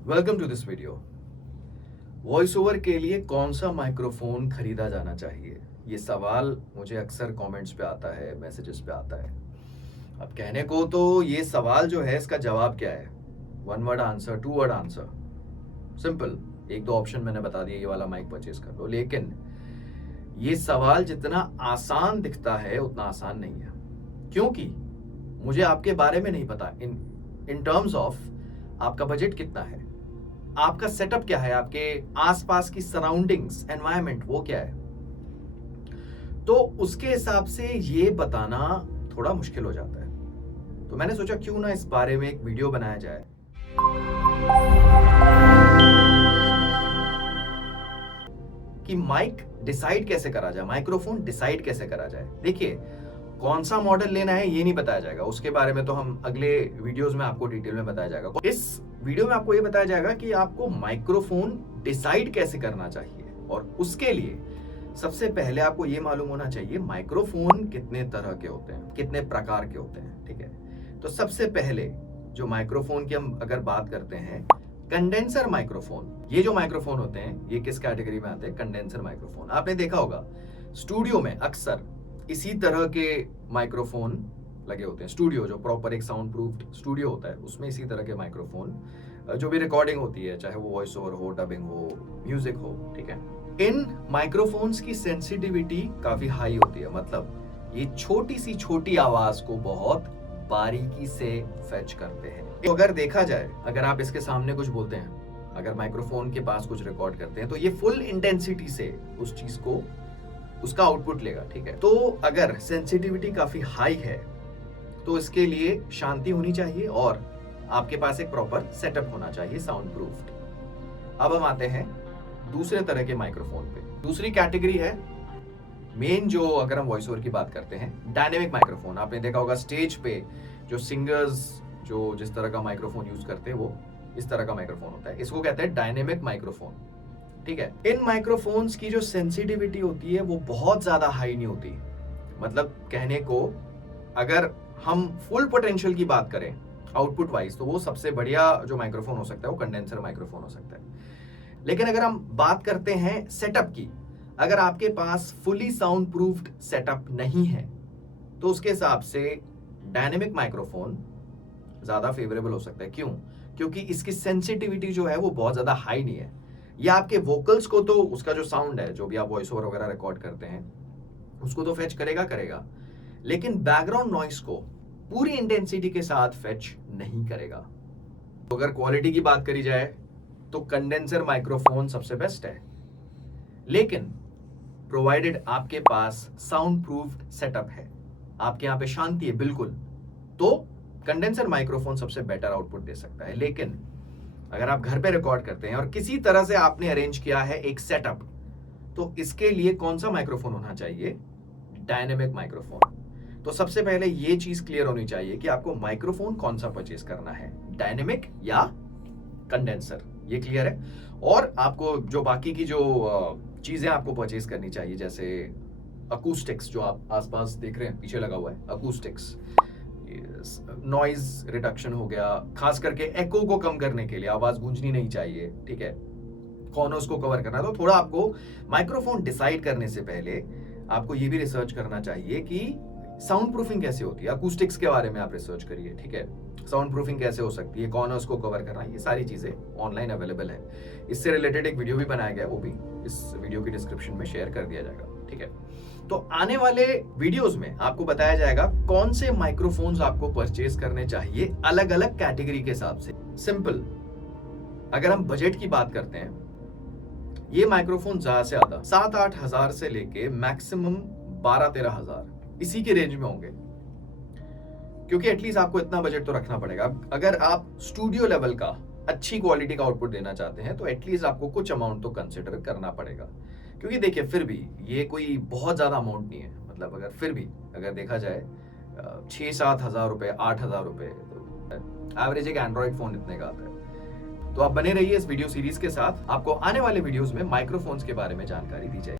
Welcome to this video. Voice over के लिए कौन सा माइक्रोफोन खरीदा जाना चाहिए, ये सवाल मुझे अक्सर कमेंट्स पे आता है, मैसेजेस पे आता है। अब कहने को तो ये सवाल जो है इसका जवाब क्या है? One word answer, two word answer, simple. एक दो ऑप्शन मैंने बता दिया, ये वाला माइक परचेज कर लो। लेकिन ये सवाल जितना आसान दिखता है उतना आसान नहीं है, क्योंकि मुझे आपके बारे में नहीं पता। इन टर्म्स ऑफ आपका बजट कितना है, आपका सेटअप क्या है, आपके आसपास की सराउंडिंग्स, एनवायरनमेंट वो क्या है, तो उसके हिसाब से ये बताना थोड़ा मुश्किल हो जाता है। तो मैंने सोचा क्यों ना इस बारे में एक वीडियो बनाया जाए। कि माइक डिसाइड कैसे करा जाए, माइक्रोफोन डिसाइड कैसे करा जाए। देखिए, कौन सा मॉडल लेना है ये नहीं बताया जाएगा, उसके बारे में तो हम अगले वीडियोस में आपको डिटेल में बताया जाएगा। इस वीडियो में आपको ये बताया जाएगा कि आपको माइक्रोफोन डिसाइड कैसे करना चाहिए, और उसके लिए सबसे पहले आपको ये मालूम होना चाहिए माइक्रोफोन कितने तरह के होते हैं, कितने प्रकार के होते हैं। ठीक है, तो सबसे पहले जो माइक्रोफोन की हम अगर बात करते हैं, कंडेंसर माइक्रोफोन। ये जो माइक्रोफोन होते हैं ये किस कैटेगरी में आते हैं? Condenser microphone. आपने देखा होगा स्टूडियो में अक्सर इसी तरह के माइक्रोफोन लगे होते हैं। स्टूडियो जो प्रॉपर एक साउंड प्रूफ्ड स्टूडियो होता है, उसमें इसी तरह के माइक्रोफोन जो भी रिकॉर्डिंग होती है, चाहे वो वॉइस ओवर हो, डबिंग हो, म्यूजिक हो, ठीक है, इन माइक्रोफोन्स की सेंसिटिविटी काफी हाई होती है। मतलब ये छोटी सी छोटी आवाज को बहुत बारीकी से फेच करते हैं। तो अगर देखा जाए, अगर आप इसके सामने कुछ बोलते हैं, अगर माइक्रोफोन के पास कुछ रिकॉर्ड करते हैं, तो ये फुल इंटेंसिटी से उस चीज को, उसका आउटपुट लेगा। ठीक है, तो अगर सेंसिटिविटी काफी हाई है तो इसके लिए शांति होनी चाहिए और आपके पास एक प्रॉपर सेटअप होना चाहिए, साउंड प्रूफ्ड। अब हम आते हैं दूसरे तरह के माइक्रोफोन पे। दूसरी कैटेगरी है मेन, जो अगर हम वॉइस ओवर की बात करते हैं, डायनेमिक माइक्रोफोन। आपने देखा होगा स्टेज पे जो सिंगर्स जो जिस तरह का माइक्रोफोन यूज करते हैं वो इस तरह का माइक्रोफोन होता है, इसको कहते हैं डायनेमिक माइक्रोफोन। ठीक है, इन माइक्रोफोन्स की जो सेंसिटिविटी होती है वो बहुत ज्यादा हाई नहीं होती। मतलब कहने को, अगर हम फुल पोटेंशियल की बात करें आउटपुट वाइज, तो वो सबसे बढ़िया जो माइक्रोफोन हो सकता है वो कंडेंसर माइक्रोफोन हो सकता है। लेकिन अगर हम बात करते हैं सेटअप की, अगर आपके पास फुली साउंड प्रूफ्ड सेटअप नहीं है तो उसके हिसाब से डायनेमिक माइक्रोफोन ज्यादा फेवरेबल हो सकता है। क्यों? क्योंकि इसकी सेंसिटिविटी जो है वो बहुत ज्यादा हाई नहीं है। या आपके वोकल्स को तो, उसका जो साउंड है, जो भी आप वॉइस ओवर वगैरह रिकॉर्ड करते हैं, उसको तो फेच करेगा, लेकिन बैकग्राउंड नॉइस को पूरी इंटेंसिटी के साथ फेच नहीं करेगा। तो अगर क्वालिटी की बात करी जाए तो कंडेंसर माइक्रोफोन सबसे बेस्ट है, लेकिन प्रोवाइडेड आपके पास साउंड प्रूफ्ड सेटअप है, आपके यहां पे शांति है बिल्कुल, तो कंडेंसर माइक्रोफोन सबसे बेटर आउटपुट दे सकता है। लेकिन अगर आप घर पे रिकॉर्ड करते हैं और किसी तरह से आपने अरेंज किया है एक सेटअप, तो इसके लिए कौन सा माइक्रोफोन होना चाहिए? Dynamic microphone. तो सबसे पहले ये चीज क्लियर होनी चाहिए कि आपको माइक्रोफोन कौन सा परचेज करना है, डायनेमिक या कंडेंसर, ये क्लियर है। और आपको जो बाकी की जो चीजें आपको परचेज करनी चाहिए, जैसे अकूस्टिक्स, जो आप आसपास देख रहे हैं पीछे लगा हुआ है, अकूस्टिक्स, नॉइज रिडक्शन हो गया, खास करके एको को कम करने के लिए, आवाज गूंजनी नहीं चाहिए, ठीक है, कॉर्नर्स को कवर करना। तो थोड़ा आपको माइक्रोफोन डिसाइड करने से पहले आपको ये भी रिसर्च करना चाहिए कि साउंड प्रूफिंग कैसे होती है। अकूस्टिक्स के बारे में आप रिसर्च करिए, ठीक है, साउंड प्रूफिंग कैसे हो सकती है, कॉर्नर्स को कवर करना, ये सारी चीजें ऑनलाइन अवेलेबल है। इससे रिलेटेड एक वीडियो भी बनाया गया, वो भी इस वीडियो की डिस्क्रिप्शन में शेयर कर दिया जाएगा। ठीक है, तो आने वाले वीडियोस में आपको बताया जाएगा कौन से माइक्रोफोन्स आपको परचेज करने चाहिए अलग अलग कैटेगरी के हिसाब से। सिंपल, अगर हम बजट की बात करते हैं, ये माइक्रोफोन ज्यादा से ज्यादा 7-8 हजार से लेके मैक्सिमम 12-13 हजार, इसी के रेंज में होंगे, क्योंकि एटलीस्ट आपको इतना बजट तो रखना पड़ेगा। अगर आप स्टूडियो लेवल का अच्छी क्वालिटी का आउटपुट देना चाहते हैं तो एटलीस्ट आपको कुछ अमाउंट तो कंसिडर करना पड़ेगा। क्योंकि देखिए, फिर भी ये कोई बहुत ज्यादा अमाउंट नहीं है। मतलब अगर फिर भी अगर देखा जाए 6-7 हजार रुपए, 8 हजार रुपए, तो एवरेज एक एंड्रॉइड फोन इतने का आता है। तो आप बने रहिए इस वीडियो सीरीज के साथ, आपको आने वाले वीडियोस में माइक्रोफोन्स के बारे में जानकारी दी जाएगी।